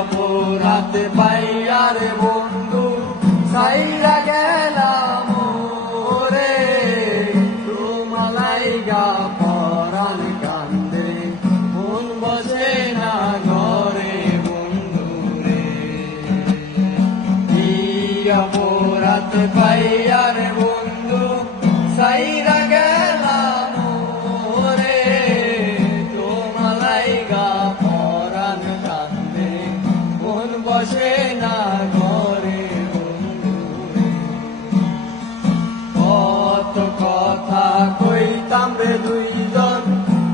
অপরাধ পাইয়ার বন্ধু সাইরা গেলাম রে তোমালাই গা পরাণ কান্দে, মন বসে না ঘরে বন্ধু রে। কি অপরাধ পাইয়ার বন্ধু সাইরা বসে না কথা কইতাম রে দুইজন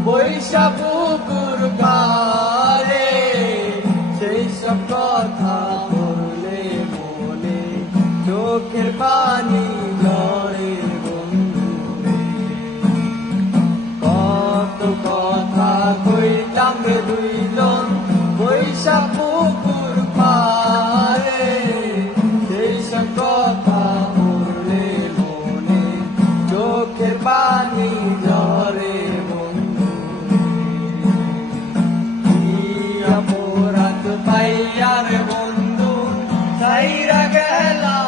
বৈশা পুকুর কারে সেই সব কথা বললে মনে, চোখের পানি ঝরে। কত কথা কইতাম রে দুই চোখের পানি ঝরে বন্ধু। অপরাধ পাইয়ার বন্ধু সাইরা গেলা